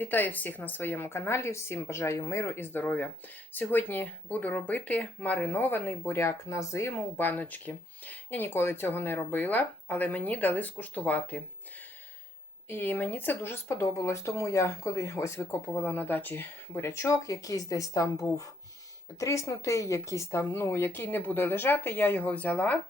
Вітаю всіх на своєму каналі, всім бажаю миру і здоров'я. Сьогодні буду робити маринований буряк на зиму в баночки. Я ніколи цього не робила, але мені дали скуштувати. І мені це дуже сподобалось, тому я, коли ось викопувала на дачі бурячок, якийсь десь там був тріснутий, якийсь там, ну, який не буде лежати, я його взяла.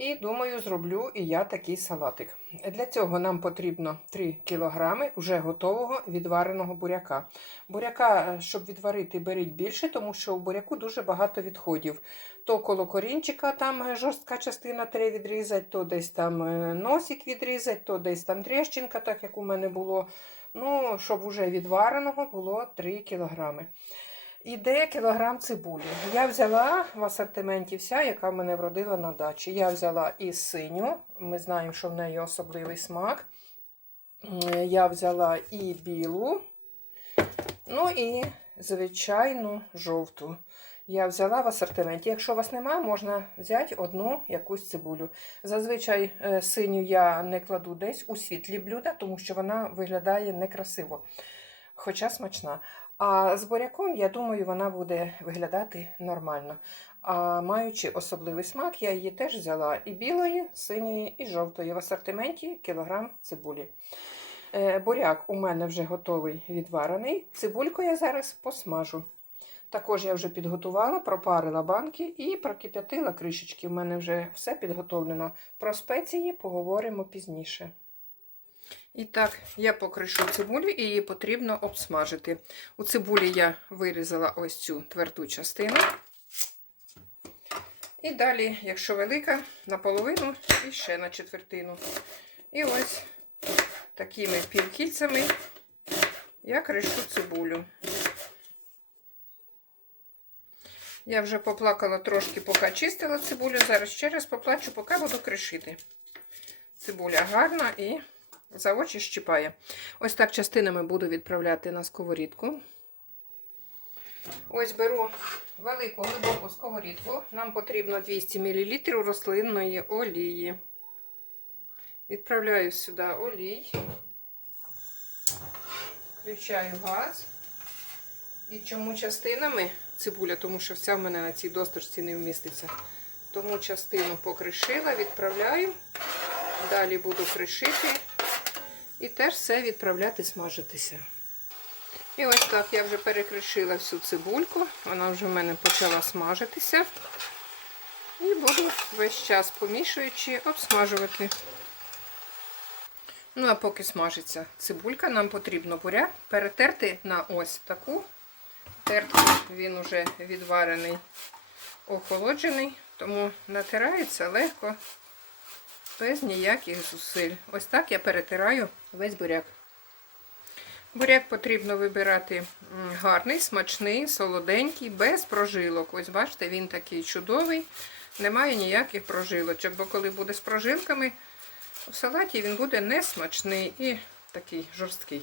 І думаю, зроблю і я такий салатик. Для цього нам потрібно 3 кг вже готового відвареного буряка. Буряка, е, щоб відварити, беріть більше, тому що у буряку дуже багато відходів. То коло корінчика там жорстка частина треба відрізати, то десь там е, носик відрізати, то десь там тріщинка, так як у мене було. Ну, щоб вже відвареного було 3 кг. Іде кілограм цибулі. Я взяла в асортименті вся, яка мене вродила на дачі. Я взяла і синю, ми знаємо, що в неї особливий смак. Е, Я взяла і білу, ну і звичайну жовту. Я взяла в асортименті. Якщо у вас немає, можна взяти одну якусь цибулю. Зазвичай е, синю я не кладу десь у світлі блюда, тому що вона виглядає некрасиво, хоча смачна. А з буряком, я думаю, вона буде виглядати нормально. А маючи особливий смак, я її теж взяла і білої, синьої, і жовтої. В асортименті кілограм цибулі. Е, буряк у мене вже готовий відварений. Цибульку я зараз посмажу. Також я вже підготувала, пропарила банки і прокип'ятила кришечки. У мене вже все підготовлено. Про спеції поговоримо пізніше. І так, я покришу цибулю і її потрібно обсмажити. У цибулі я вирізала ось цю тверду частину. І далі, якщо велика, наполовину і ще на четвертину. І ось такими півкільцями я кришу цибулю. Я вже поплакала трошки, поки чистила цибулю. Зараз ще раз поплачу, поки буду кришити. Цибуля гарна і за очі щипає. Ось так частинами буду відправляти на сковорідку. Ось беру велику глибоку сковорідку. Нам потрібно 200 мл рослинної олії. Відправляю сюди олій, включаю газ. І чому частинами цибуля, тому що вся в мене на цій досточці не вміститься. Тому частину покришила, відправляю. Далі буду кришити. І теж все відправляти смажитися. І ось так я вже перекришила всю цибульку, вона вже в мене почала смажитися. І буду весь час помішуючи, обсмажувати. Ну, а поки смажиться цибулька, нам потрібно буряк перетерти на ось таку тертку. Він вже відварений, охолоджений, тому натирається легко без ніяких зусиль. Ось так я перетираю весь буряк. Буряк потрібно вибирати гарний, смачний, солоденький, без прожилок. Ось бачите, він такий чудовий, немає ніяких прожилочок, бо коли буде з прожилками, в салаті він буде несмачний і такий жорсткий.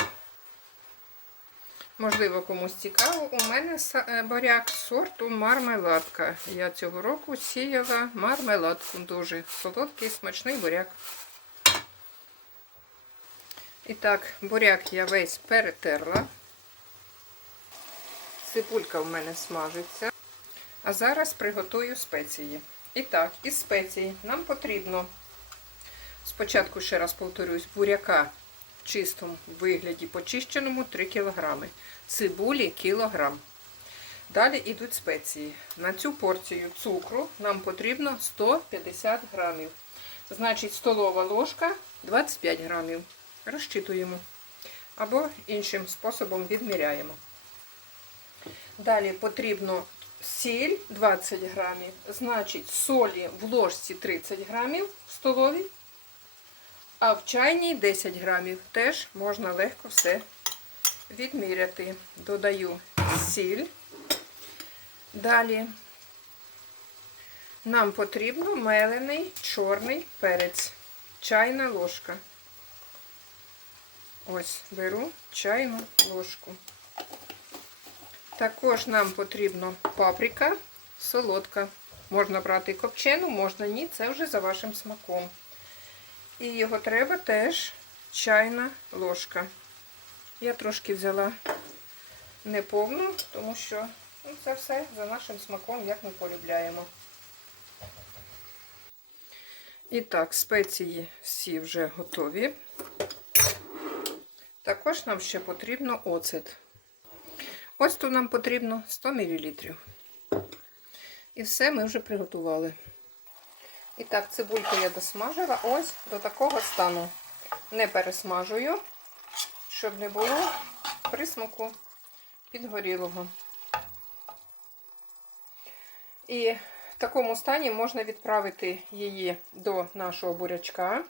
Можливо, комусь цікаво, у мене е, буряк сорту мармеладка. Я цього року сіяла мармеладку. Дуже солодкий, смачний буряк. І так, буряк я весь перетерла. Цибулька в мене смажиться. А зараз приготую спеції. І так, із спеції нам потрібно, спочатку, ще раз повторюсь, буряка чистому вигляді, почищеному 3 кг. Цибулі кілограм. Далі йдуть спеції. На цю порцію цукру нам потрібно 150 грамів. Значить, столова ложка 25 грамів. Розчитуємо. Або іншим способом відміряємо. Далі потрібно сіль 20 грамів. Значить, солі в ложці 30 грамів в столовій. А в чайній 10 грамів. Теж можна легко все відміряти. Додаю сіль. Далі нам потрібно мелений чорний перець. Чайна ложка. Ось беру чайну ложку. Також нам потрібно паприка солодка. Можна брати копчену, можна ні, це вже за вашим смаком. І його треба теж чайна ложка. Я трошки взяла неповну, тому що ну, це все за нашим смаком, як ми полюбляємо. І так, спеції всі вже готові. Також нам ще потрібно оцет. Ось тут нам потрібно 100 мл. І все ми вже приготували. І так, цибульку я досмажила ось до такого стану. Не пересмажую, щоб не було присмаку підгорілого. І в такому стані можна відправити її до нашого бурячка.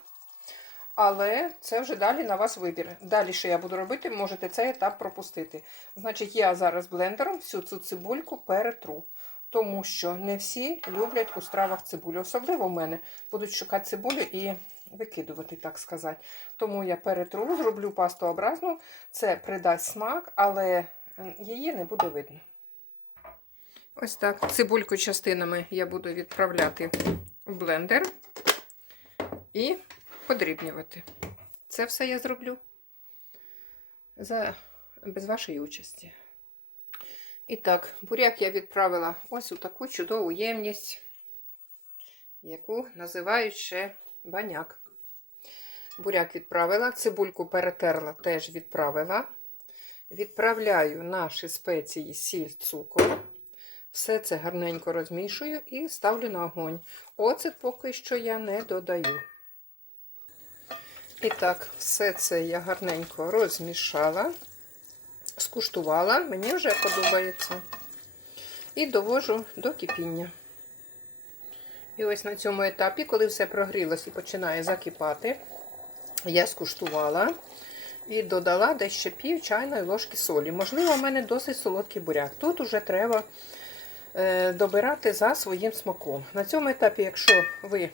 Але це вже далі на вас вибір. Далі, що я буду робити, можете цей етап пропустити. Значить, я зараз блендером всю цю цибульку перетру. Тому що не всі люблять у стравах цибулю. Особливо в мене будуть шукати цибулю і викидувати, так сказати. Тому я перетру, зроблю пастообразну. Це придасть смак, але її не буде видно. Ось так. Цибульку частинами я буду відправляти в блендер і подрібнювати. Це все я зроблю за... без вашої участі. І так, буряк я відправила ось у таку чудову ємність, яку називають ще баняк. Буряк відправила, цибульку перетерла, теж відправила. Відправляю наші спеції, сіль, цукор. Все це гарненько розмішую і ставлю на огонь. Оцет поки що я не додаю. І так, все це я гарненько розмішала, скуштувала, мені вже подобається. І довожу до кипіння. І ось на цьому етапі, коли все прогрілося і починає закипати, я скуштувала і додала десь ще пів чайної ложки солі. Можливо, у мене досить солодкий буряк. Тут вже треба е, добирати за своїм смаком. На цьому етапі, якщо ви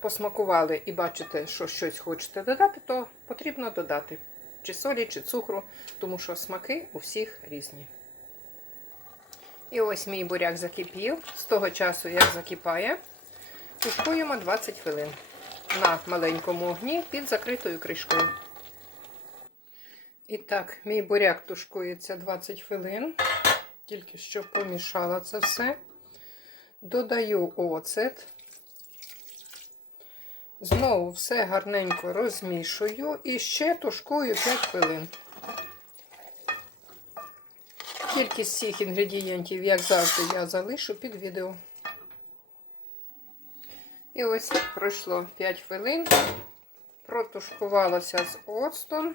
посмакували і бачите, що щось хочете додати, то потрібно додати чи солі, чи цукру, тому що смаки у всіх різні. І ось мій буряк закипів. З того часу, як закипає, тушкуємо 20 хвилин на маленькому огні під закритою кришкою. І так, мій буряк тушкується 20 хвилин. Тільки що помішала це все. Додаю оцет. Знову все гарненько розмішую і ще тушкую 5 хвилин. Кількість всіх інгредієнтів, як завжди, я залишу під відео. І ось пройшло 5 хвилин, протушкувалося з оцтом.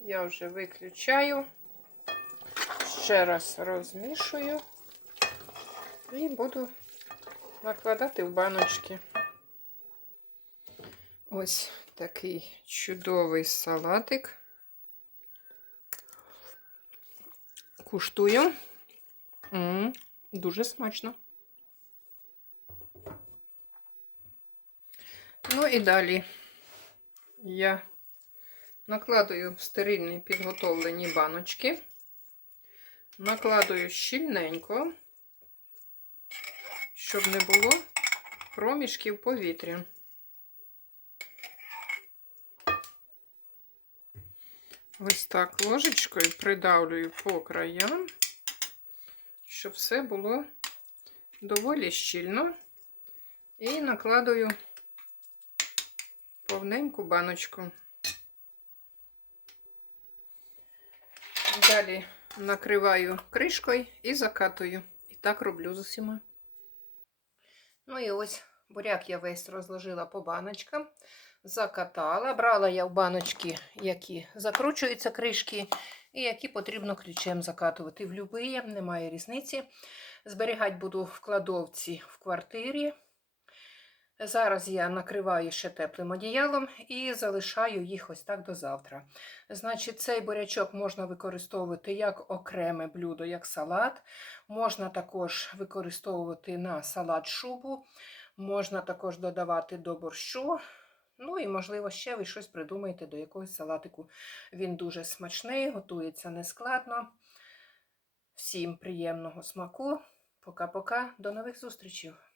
Я вже виключаю, ще раз розмішую і буду накладати в баночки. Ось такий чудовий салатик. Куштую. М -м, дуже смачно. Ну і далі я накладую в стерильні підготовлені баночки, накладую щільненько щоб не було проміжків повітря. Ось так ложечкою придавлюю по краям, щоб все було доволі щільно. І накладую повненьку баночку. Далі накриваю кришкою і закатую. І так роблю з усіма. Ну і ось буряк я весь розложила по баночкам, закатала. Брала я в баночки, які закручуються кришки, і які потрібно ключем закатувати. В любиє, немає різниці. Зберігати буду в кладовці в квартирі. Зараз я накриваю ще теплим одіялом і залишаю їх ось так до завтра. Значить, цей бурячок можна використовувати як окреме блюдо, як салат. Можна також використовувати на салат шубу, можна також додавати до борщу. Ну і, можливо, ще ви щось придумаєте до якогось салатику. Він дуже смачний, готується нескладно. Всім приємного смаку. Пока-пока, до нових зустрічей!